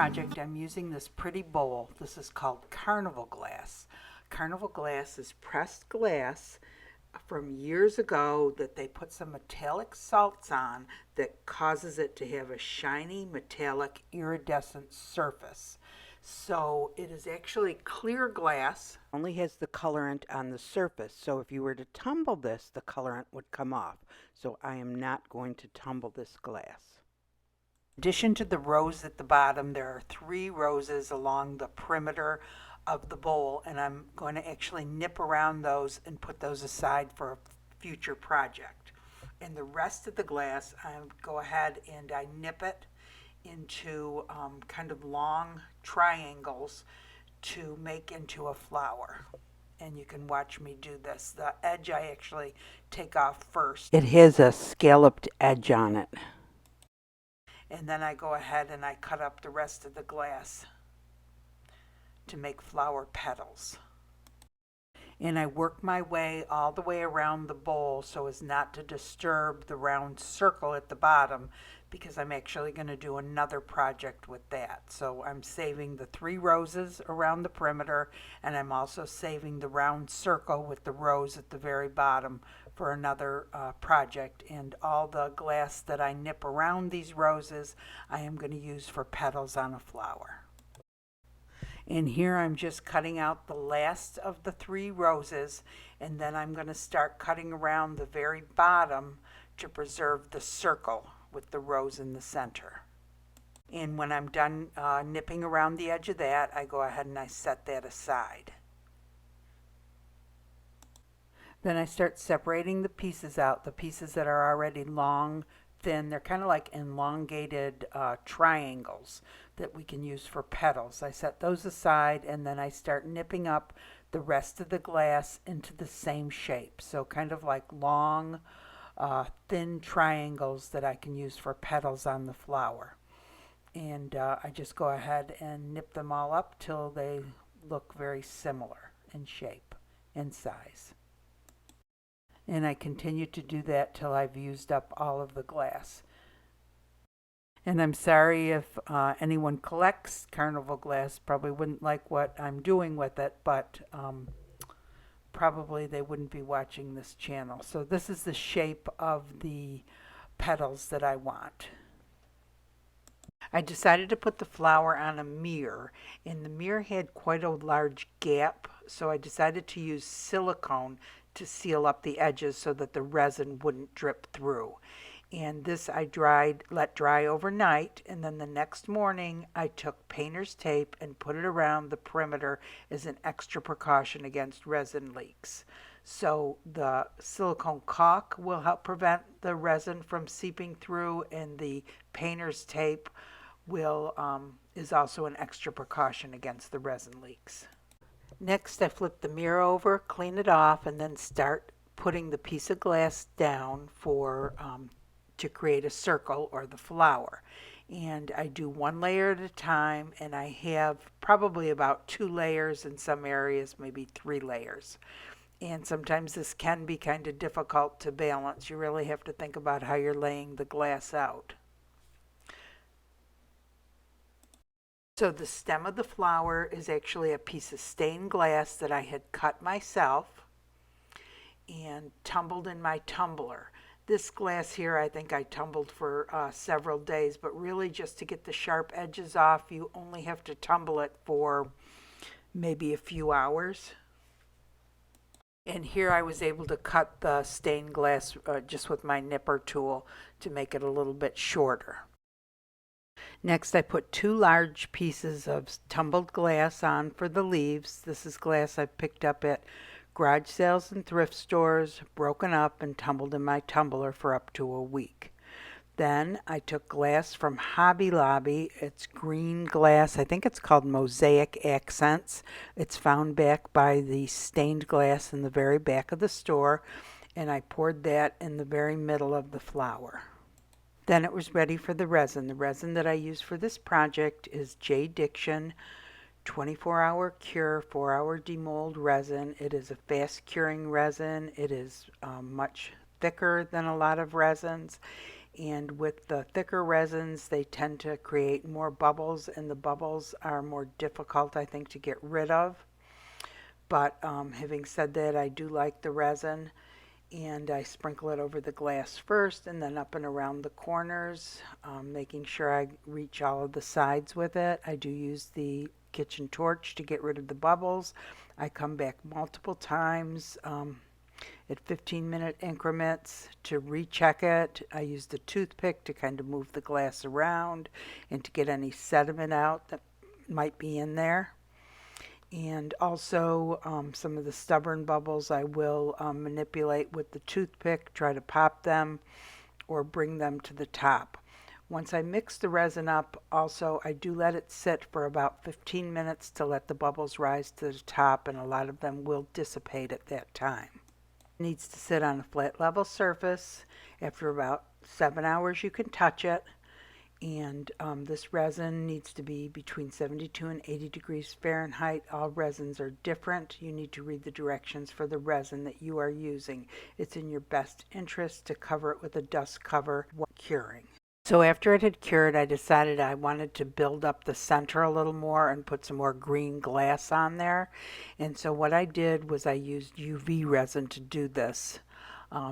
project, I'm using this pretty bowl. This is called Carnival glass. Carnival glass is pressed glass from years ago that they put some metallic salts on that causes it to have a shiny metallic iridescent surface. So it is actually clear glass, only has the colorant on the surface. So if you were to tumble this, the colorant would come off. So I am not going to tumble this glass. In addition to the rose at the bottom, there are 3 roses along the perimeter of the bowl, and I'm going to actually nip around those and put those aside for a future project. And the rest of the glass, I go ahead and I nip it into kind of long triangles to make into a flower. And you can watch me do this. The edge I actually take off first. It has a scalloped edge on it. And then I go ahead and I cut up the rest of the glass to make flower petals. And I work my way all the way around the bowl so as not to disturb the round circle at the bottom, because I'm actually going to do another project with that. So I'm saving the 3 roses around the perimeter, and I'm also saving the round circle with the rose at the very bottom for another project. And all the glass that I nip around these roses, I am going to use for petals on a flower. And here I'm just cutting out the last of the 3 roses, and then I'm going to start cutting around the very bottom to preserve the circle with the rose in the center. And when I'm done nipping around the edge of that, I go ahead and I set that aside. Then I start separating the pieces out, the pieces that are already long, thin. They're kind of like elongated triangles that we can use for petals. I set those aside, and then I start nipping up the rest of the glass into the same shape. So kind of like long, thin triangles that I can use for petals on the flower. And I just go ahead and nip them all up till they look very similar in shape and size. And I continue to do that till I've used up all of the glass. And I'm sorry if anyone collects Carnival glass, probably wouldn't like what I'm doing with it, but probably they wouldn't be watching this channel. So this is the shape of the petals that I want. I decided to put the flower on a mirror, and the mirror had quite a large gap, so I decided to use silicone to seal up the edges so that the resin wouldn't drip through. And this I let dry overnight, and then the next morning I took painter's tape and put it around the perimeter as an extra precaution against resin leaks. So the silicone caulk will help prevent the resin from seeping through, and the painter's tape is also an extra precaution against the resin leaks. Next, I flip the mirror over, clean it off, and then start putting the piece of glass down to create a circle or the flower. And I do 1 layer at a time, and I have probably about 2 layers in some areas, maybe 3 layers. And sometimes this can be kind of difficult to balance. You really have to think about how you're laying the glass out. So the stem of the flower is actually a piece of stained glass that I had cut myself and tumbled in my tumbler. This glass here I think I tumbled for several days, but really just to get the sharp edges off, you only have to tumble it for maybe a few hours. And here I was able to cut the stained glass just with my nipper tool to make it a little bit shorter. Next, I put 2 large pieces of tumbled glass on for the leaves. This is glass I picked up at garage sales and thrift stores, broken up and tumbled in my tumbler for up to a week. Then I took glass from Hobby Lobby. It's green glass. I think it's called MOSAIC Accents. It's found back by the stained glass in the very back of the store, and I poured that in the very middle of the flower. Then it was ready for the resin. The resin that I use for this project is DICTION 24-hour cure 4-hour demold resin. It is a fast curing resin. It is much thicker than a lot of resins, And with the thicker resins, they tend to create more bubbles, and the bubbles are more difficult, I think, to get rid of. But having said that, I do like the resin, and I sprinkle it over the glass first and then up and around the corners, making sure I reach all of the sides with it. I do use the kitchen torch to get rid of the bubbles. I come back multiple times at 15-minute increments to recheck it. I use the toothpick to kind of move the glass around and to get any sediment out that might be in there. And also some of the stubborn bubbles I will manipulate with the toothpick, try to pop them or bring them to the top. Once I mix the resin up, also I do let it sit for about 15 minutes to let the bubbles rise to the top, and a lot of them will dissipate at that time. It needs to sit on a flat level surface. After about 7 hours you can touch it. And this resin needs to be between 72 and 80 degrees Fahrenheit. All resins are different. You need to read the directions for the resin that you are using. It's in your best interest to cover it with a dust cover while curing. So after it had cured, I decided I wanted to build up the center a little more and put some more green glass on there. And so what I did was I used UV resin to do this.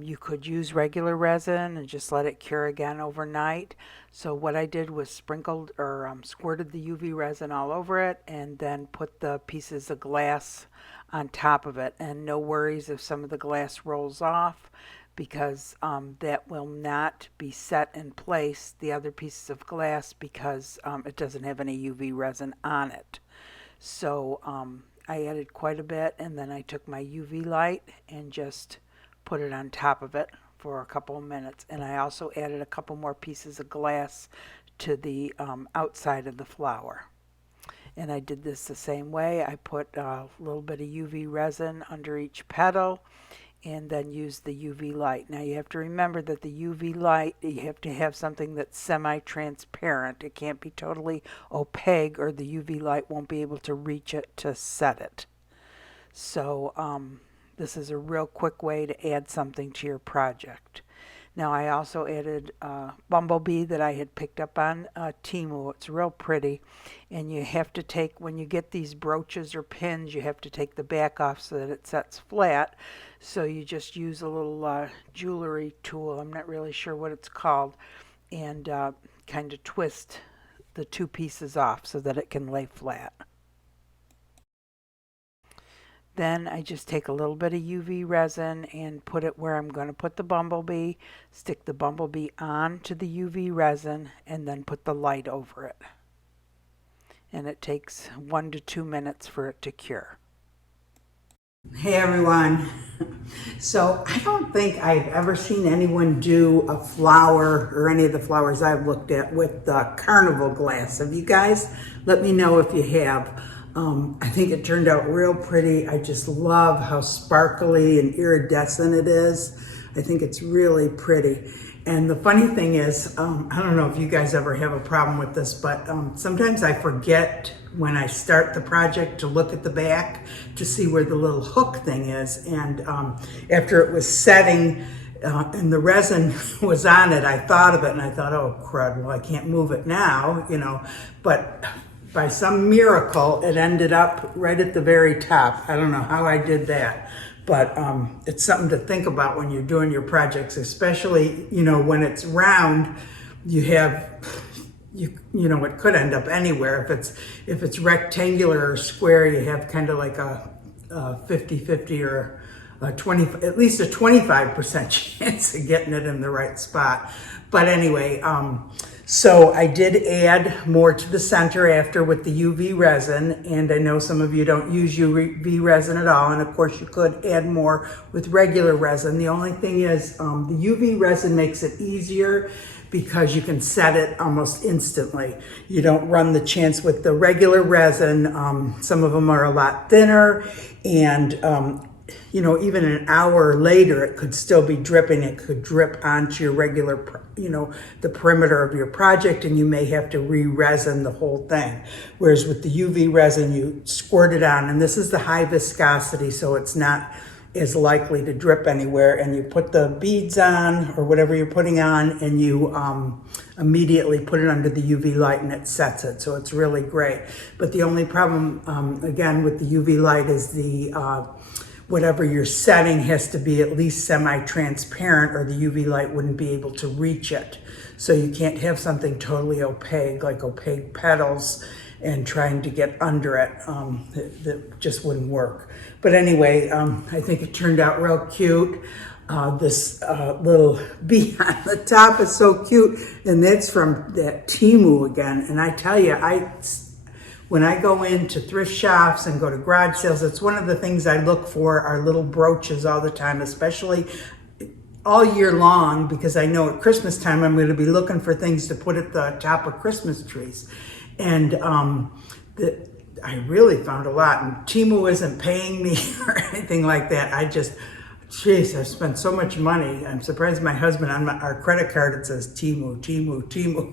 You could use regular resin and just let it cure again overnight. So what I did was sprinkled or squirted the UV resin all over it and then put the pieces of glass on top of it. And no worries if some of the glass rolls off, because that will not be set in place, the other pieces of glass, because it doesn't have any UV resin on it. So I added quite a bit, and then I took my UV light and just put it on top of it for a couple of minutes. And I also added a couple more pieces of glass to the outside of the flower. And I did this the same way. I put a little bit of UV resin under each petal and then used the UV light. Now you have to remember that the UV light, you have to have something that's semi-transparent. It can't be totally opaque or the UV light won't be able to reach it to set it. So this is a real quick way to add something to your project. Now I also added Bumblebee that I had picked up on Temu. It's real pretty, and you have to take, when you get these brooches or pins, you have to take the back off so that it sets flat. So you just use a little jewelry tool, I'm not really sure what it's called, and kind of twist the two pieces off so that it can lay flat. Then I just take a little bit of UV resin and put it where I'm going to put the bumblebee, stick the bumblebee on to the UV resin, and then put the light over it. And it takes 1 to 2 minutes for it to cure. Hey everyone. So I don't think I've ever seen anyone do a flower or any of the flowers I've looked at with the Carnival glass. Have you guys? Let me know if you have. I think it turned out real pretty. I just love how sparkly and iridescent it is. I think it's really pretty. And the funny thing is, I don't know if you guys ever have a problem with this, but sometimes I forget when I start the project to look at the back to see where the little hook thing is. And after it was setting and the resin was on it, I thought of it and I thought, oh crud, well I can't move it now, you know, but by some miracle, it ended up right at the very top. I don't know how I did that, but it's something to think about when you're doing your projects, especially, you know, when it's round, you have, you know, it could end up anywhere. If it's rectangular or square, you have kind of like a 50-50 or at least a 25% chance of getting it in the right spot. But anyway, so I did add more to the center after with the UV resin, and I know some of you don't use UV resin at all, and of course you could add more with regular resin. The only thing is the UV resin makes it easier because you can set it almost instantly. You don't run the chance with the regular resin. Some of them are a lot thinner, and you know, even an hour later, it could still be dripping. It could drip onto your regular, you know, the perimeter of your project, and you may have to re-resin the whole thing. Whereas with the UV resin, you squirt it on, and this is the high viscosity, so it's not is likely to drip anywhere, and you put the beads on or whatever you're putting on, and you immediately put it under the UV light and it sets it. So it's really great. But the only problem, again, with the UV light is the whatever you're setting has to be at least semi-transparent, or the UV light wouldn't be able to reach it. So you can't have something totally opaque, like opaque petals, and trying to get under it. That just wouldn't work. But anyway, I think it turned out real cute. This little bee on the top is so cute, and that's from that Temu again. And I tell you, when I go into thrift shops and go to garage sales, it's one of the things I look for are little brooches all the time, especially all year long, because I know at Christmas time I'm going to be looking for things to put at the top of Christmas trees. And I really found a lot, and Temu isn't paying me or anything like that. Jeez, I've spent so much money. I'm surprised my husband, on our credit card, it says Temu, Temu, Temu.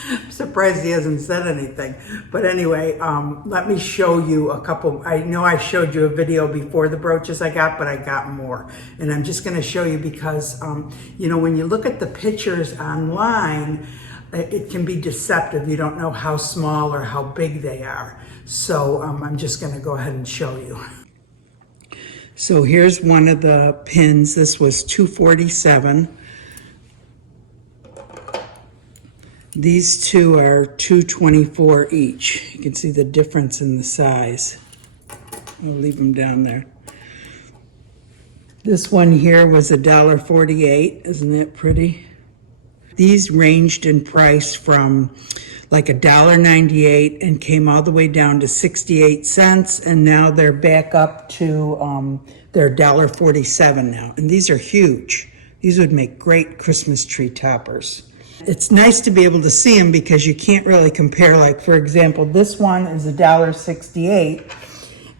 I'm surprised he hasn't said anything. But anyway, let me show you a couple. I know I showed you a video before the brooches I got, but I got more. And I'm just gonna show you because, you know, when you look at the pictures online, it can be deceptive. You don't know how small or how big they are. So I'm just gonna go ahead and show you. So here's one of the pins. This was $247. These two are $224 each. You can see the difference in the size. I'll leave them down there. This one here was $1.48. Isn't that pretty? These ranged in price from like $1.98 and came all the way down to 68 cents, and now they're back up to they're $1.47 now. And these are huge. These would make great Christmas tree toppers. It's nice to be able to see them because you can't really compare. Like, for example, this one is $1.68,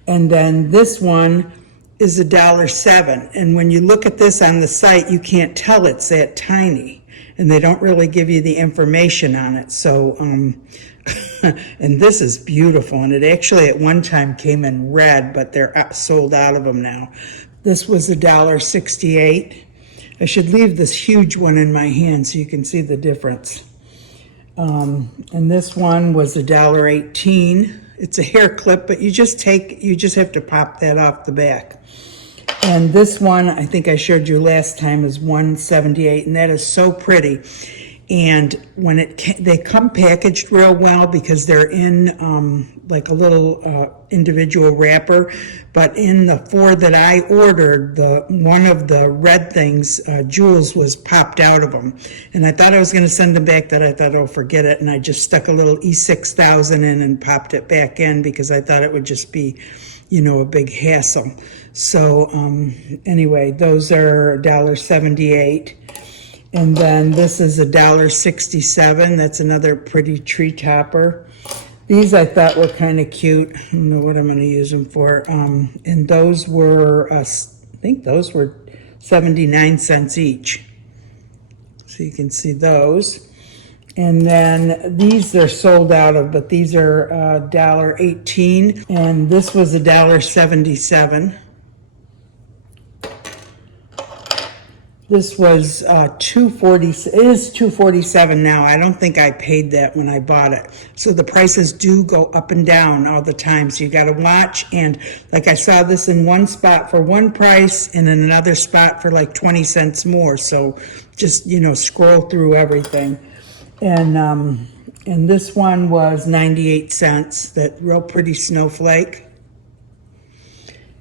and then this one is $1.07. And when you look at this on the site, you can't tell it's that tiny, and they don't really give you the information on it. So, and this is beautiful, and it actually at one time came in red, but they're sold out of them now. This was $1.68. I should leave this huge one in my hand so you can see the difference. And this one was $1.18. It's a hair clip, but you just have to pop that off the back. And this one, I think I showed you last time, is $1.78, and that is so pretty. And when they come packaged real well because they're in like a little individual wrapper. But in the 4 that I ordered, one of the red things, jewels, was popped out of them. And I thought I was going to send them back. That I thought, oh, forget it. And I just stuck a little E6000 in and popped it back in because I thought it would just be, you know, a big hassle. So anyway, those are $1.78. And then this is $1.67. That's another pretty tree topper. These I thought were kind of cute. I don't know what I'm going to use them for. And those were, I think those were 79 cents each. So you can see those. And then these they're sold out of, but these are $1.18. And this was $1.77. This was $2.40. It is $2.47 now. I don't think I paid that when I bought it. So the prices do go up and down all the time. So you got to watch. And like I saw this in one spot for one price and in another spot for like 20 cents more. So just, you know, scroll through everything. And this one was 98 cents. That real pretty snowflake.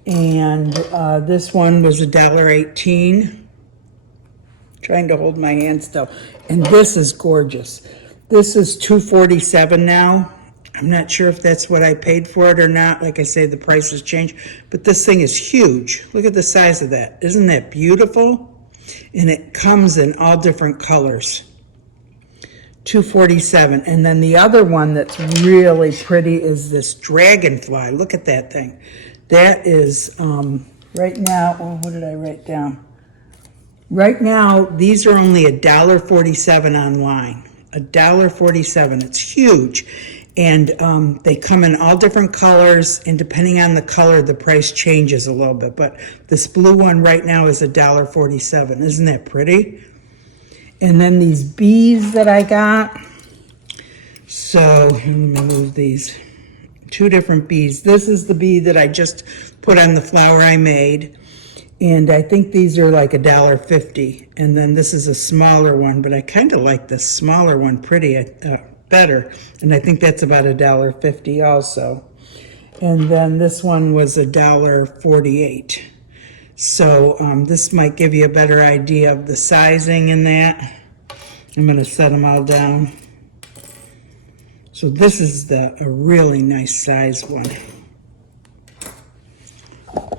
And this one was $1.18. Trying to hold my hand still. And this is gorgeous. This is $2.47 now. I'm not sure if that's what I paid for it or not. Like I say, the prices change. But this thing is huge. Look at the size of that. Isn't that beautiful? And it comes in all different colors. $2.47. And then the other one that's really pretty is this dragonfly. Look at that thing. That is, right now, oh, what did I write down? Right now, these are only $1.47 online. $1.47. It's huge. And they come in all different colors, and depending on the color, the price changes a little bit. But this blue one right now is $1.47. Isn't that pretty? And then these bees that I got. So let me move these. 2 different bees. This is the bee that I just put on the flower I made. And I think these are like $1.50. And then this is a smaller one, but I kind of like the smaller one better. And I think that's about $1.50 also. And then this one was $1.48. So this might give you a better idea of the sizing in that. I'm going to set them all down. So this is a really nice size one.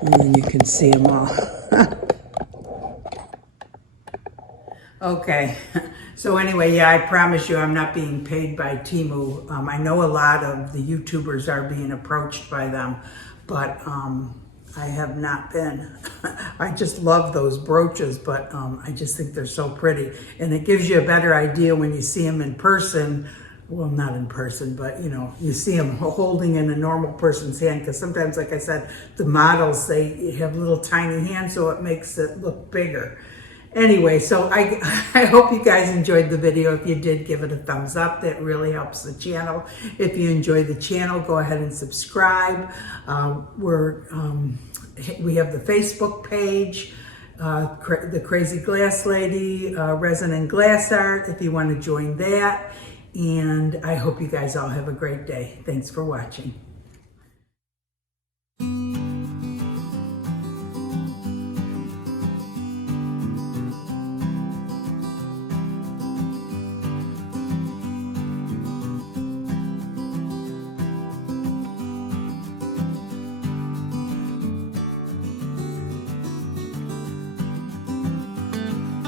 And then you can see them all. Okay, so anyway, yeah, I promise you I'm not being paid by Temu. I know a lot of the YouTubers are being approached by them, but I have not been. I just love those brooches, but I just think they're so pretty. And it gives you a better idea when you see them in person. Well, not in person, but you know, you see them holding in a normal person's hand, because sometimes, like I said, the models, they have little tiny hands, so it makes it look bigger. Anyway, so I hope you guys enjoyed the video. If you did, give it a thumbs up. That really helps the channel. If you enjoy the channel, go ahead and subscribe. We have the Facebook page, the Crazy Glass Lady, Resin and Glass Art, if you want to join that. And I hope you guys all have a great day. Thanks for watching.